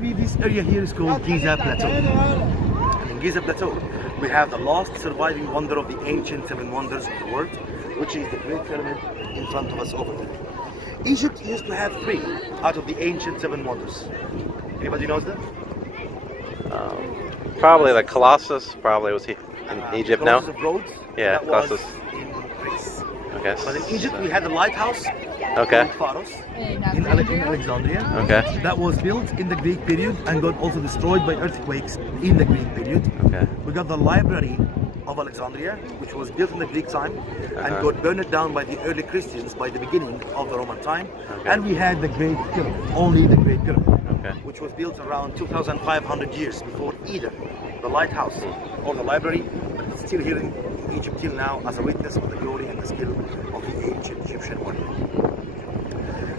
maybe this area here is called Giza Plateau. And in Giza Plateau, we have the last surviving wonder of the ancient seven wonders of the world, which is the Great Pyramid in front of us over there. Egypt used to have three out of the ancient seven wonders. Anybody knows that? Probably the Colossus. Probably was he in Egypt now? Colossus of Rhodes. Yeah, that Colossus. was in Greece. Okay. But in Egypt, we had the lighthouse Okay. called Pharos in Alexandria. Okay. That was built in the Greek period and got also destroyed by earthquakes in the Greek period. Okay. We got the library of Alexandria, which was built in the Greek time and got burned down by the early Christians by the beginning of the Roman time. Okay. And we had the Great Pyramid, only the Great Pyramid, Okay. which was built around 2,500 years before either the lighthouse or the library, but it's still here in Egypt till now as a witness of the glory and the skill of the ancient Egyptian world.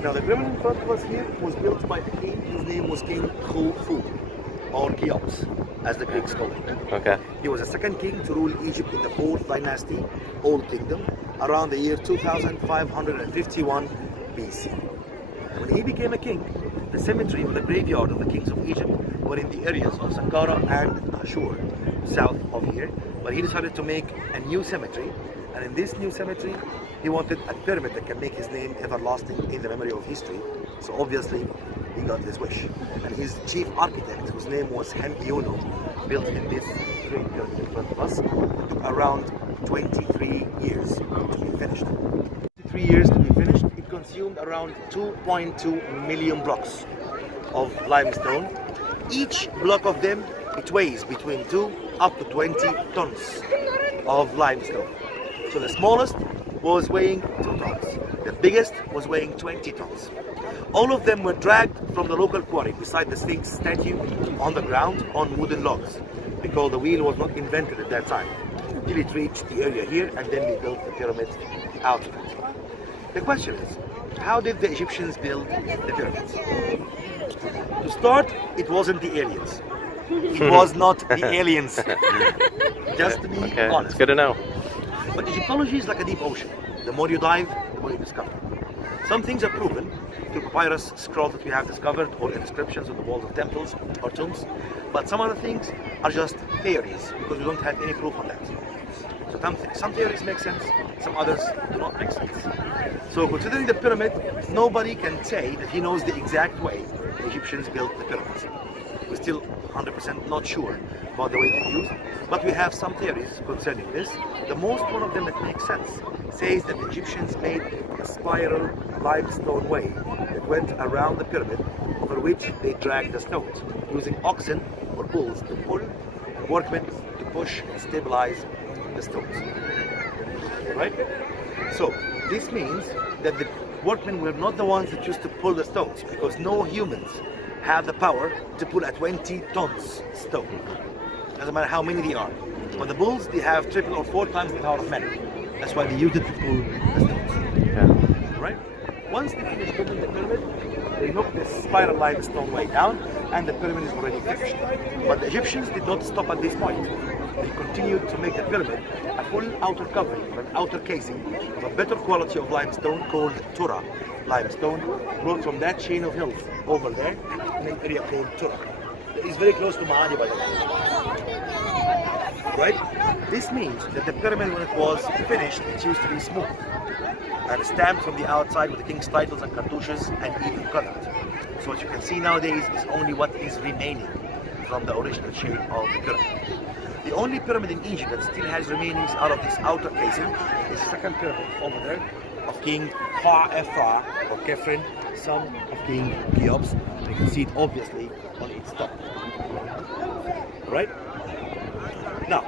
Now the pyramid in front of us here was built by a king. His name was King Khufu, or Cheops, as the Greeks call him. Okay. He was the second king to rule Egypt in the 4th dynasty, Old Kingdom, around the year 2551 BC. When he became a king, the cemetery or the graveyard of the kings of Egypt were in the areas of Saqqara and Ashur, south of here. But he decided to make a new cemetery, and in this new cemetery, he wanted a pyramid that can make his name everlasting in the memory of history. So obviously, he got his wish. And his chief architect, whose name was Hendiuno, built in this great pyramid in front of us. It took around 23 years to be finished. 23 years to be finished. It consumed around 2.2 million blocks of limestone. Each block of them, it weighs between 2 up to 20 tons of limestone. So the smallest was weighing 2 tons. The biggest was weighing 20 tons. All of them were dragged from the local quarry beside the Sphinx statue on the ground on wooden logs, because the wheel was not invented at that time, till it reached the area here, and then they built the pyramids out of it. The question is, how did the Egyptians build the pyramids? To start, it wasn't the aliens. It was not the aliens. Just to be honest. It's good to know. But Egyptology is like a deep ocean. The more you dive, the more you discover. Some things are proven through papyrus scrolls that we have discovered or inscriptions on the walls of temples or tombs. But some other things are just theories because we don't have any proof on that. So some theories make sense, some others do not make sense. So considering the pyramid, nobody can say that he knows the exact way the Egyptians built the pyramids. We're still 100% not sure about the way they used, but we have some theories concerning this. The most one of them that makes sense says that the Egyptians made a spiral limestone way that went around the pyramid, over which they dragged the stones, using oxen or bulls to pull and workmen to push and stabilize the stones. Right? So this means that the workmen were not the ones that used to pull the stones, because no humans have the power to pull a 20 tons stone. Doesn't matter how many they are. But the bulls, they have 3 or 4 times the power of men. That's why they used it to pull the stones. Yeah. Right? Once they finished building the pyramid, they knocked the spiral limestone way down, and the pyramid is already finished. But the Egyptians did not stop at this point. They continued to make the pyramid a full outer covering, an outer casing of a better quality of limestone called Tura limestone, brought from that chain of hills over there in an area called Tura. It's very close to Maadi, by the way. Right? This means that the pyramid, when it was finished, it used to be smooth and stamped from the outside with the king's titles and cartouches and even colored. So what you can see nowadays is only what is remaining from the original shape of the pyramid. The only pyramid in Egypt that still has remainings out of this outer casing is the second pyramid over there of King Khafra or Khafre, son of King Cheops. You can see it obviously on its top. Right? Now,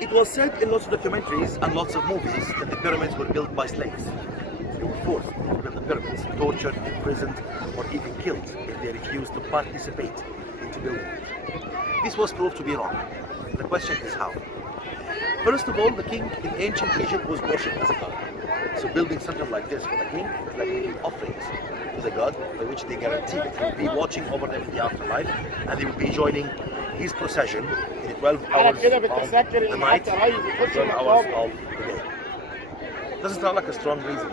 it was said in lots of documentaries and lots of movies that the pyramids were built by slaves. They were forced to build the pyramids, tortured, imprisoned, or even killed if they refused to participate into building it. This was proved to be wrong. The question is how? First of all, the king in ancient Egypt was worshipped as a god. So building something like this for the king is like making offerings to the god, by which they guarantee that he will be watching over them in the afterlife, and they will be joining his procession in the 12 hours of the night, 12 hours of the day. Doesn't sound like a strong reason.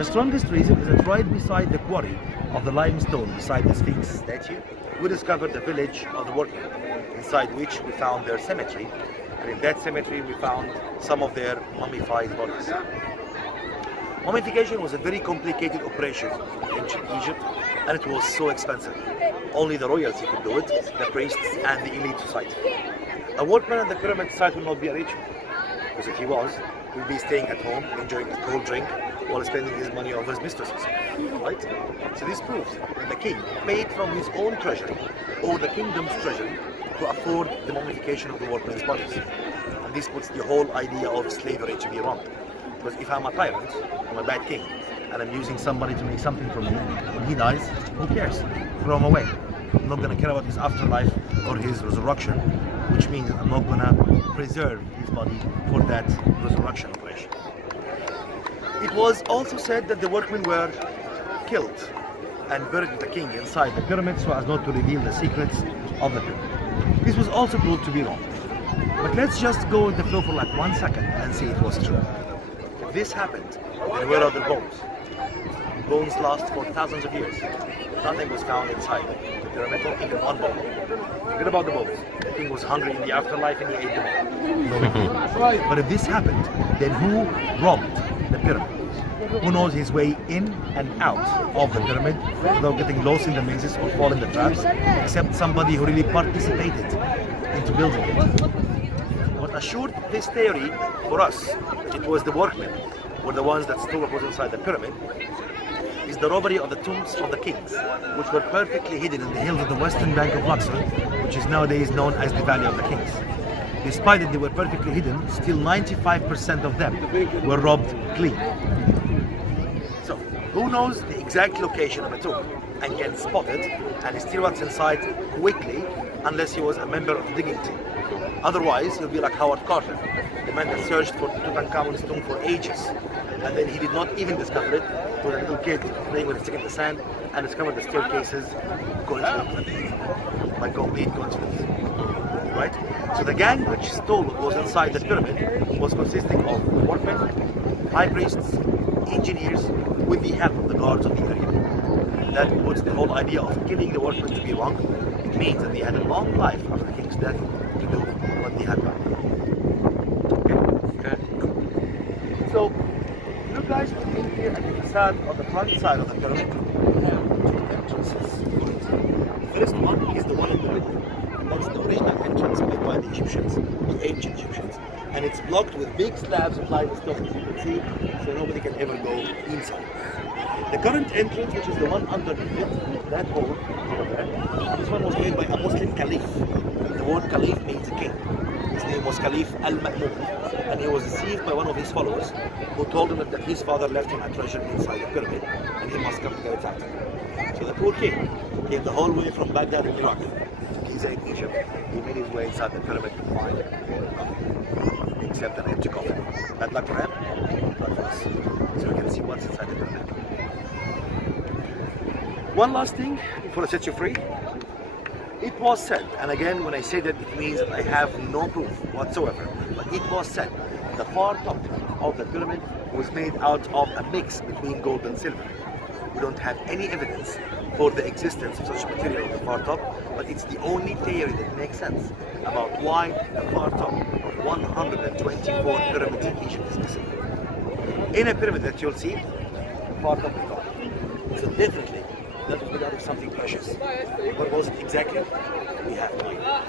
The strongest reason is that right beside the quarry of the limestone, beside the Sphinx statue, we discovered the village of the workmen, inside which we found their cemetery, and in that cemetery we found some of their mummified bodies. Mummification was a very complicated operation in ancient Egypt, and it was so expensive. Only the royalty could do it, the priests and the elite society. A workman at the pyramid site will not be a rich man, because if he was, he would be staying at home, enjoying a cold drink, while spending his money on his mistresses, right? So this proves that the king paid from his own treasury, or the kingdom's treasury, to afford the mummification of the workmen's bodies. And this puts the whole idea of slavery to be wrong. Because if I'm a tyrant, I'm a bad king, and I'm using somebody to make something from me, when he dies, who cares? Throw him away. I'm not going to care about his afterlife or his resurrection, which means I'm not going to preserve his body for that resurrection operation. It was also said that the workmen were killed and buried with the king inside the pyramid so as not to reveal the secrets of the pyramid. This was also proved to be wrong. But let's just go with the flow for like 1 second and see it was true. If this happened, then where are the bones? Bones last for thousands of years. Nothing was found inside the pyramid, not even one bone. Forget about the bones. The king was hungry in the afterlife and he ate them. No big deal. But if this happened, then who robbed the pyramid? Who knows his way in and out of the pyramid without getting lost in the mazes or falling in the traps, except somebody who really participated into building it? What assured this theory for us that it was the workmen were the ones that stole what was inside the pyramid is the robbery of the tombs of the kings, which were perfectly hidden in the hills of the western bank of Luxor, which is nowadays known as the Valley of the Kings. Despite that they were perfectly hidden, still 95% of them were robbed clean. So, who knows the exact location of a tomb and can spot it and steal what's inside quickly unless he was a member of the digging team? Otherwise, he'll be like Howard Carter, the man that searched for Tutankhamun's tomb for ages, and then he did not even discover it. It was a little kid playing with a stick in the sand and discovered the staircases coincidentally, by complete coincidence. Right? So the gang which stole what was inside the pyramid was consisting of workmen, high priests, engineers, with the help of the guards of the area. That puts the whole idea of killing the workmen to be wrong. It means that they had a long life after the king's death to do what they had done. Okay? So, you guys look in here at the facade on the front side of the pyramid. We have two entrances. The first one is the one in the middle. That's the original entrance made by the Egyptians, the ancient Egyptians. And it's blocked with big slabs of limestone, as you can see, so nobody can ever go inside. The current entrance, which is the one underneath it, that hole over there, this one was made by a Muslim caliph. The word caliph means a king. His name was Caliph al-Ma'mun, and he was deceived by one of his followers who told him that his father left him a treasure inside the pyramid and he must come to get it out. So the poor king came the whole way from Baghdad in Iraq to Giza in Egypt. He made his way inside the pyramid to find nothing except an empty coffin. Bad luck for him, good luck for us. So we can see what's inside the pyramid. One last thing before I set you free. It was said, and again when I say that it means that I have no proof whatsoever, but it was said the far top of the pyramid was made out of a mix between gold and silver. We don't have any evidence for the existence of such material on the far top, but it's the only theory that makes sense about why the far top of 124 pyramids in Egypt is missing. In a pyramid that you'll see, the far top is gone. So definitely that was made out of something precious. What was it exactly? We have no idea.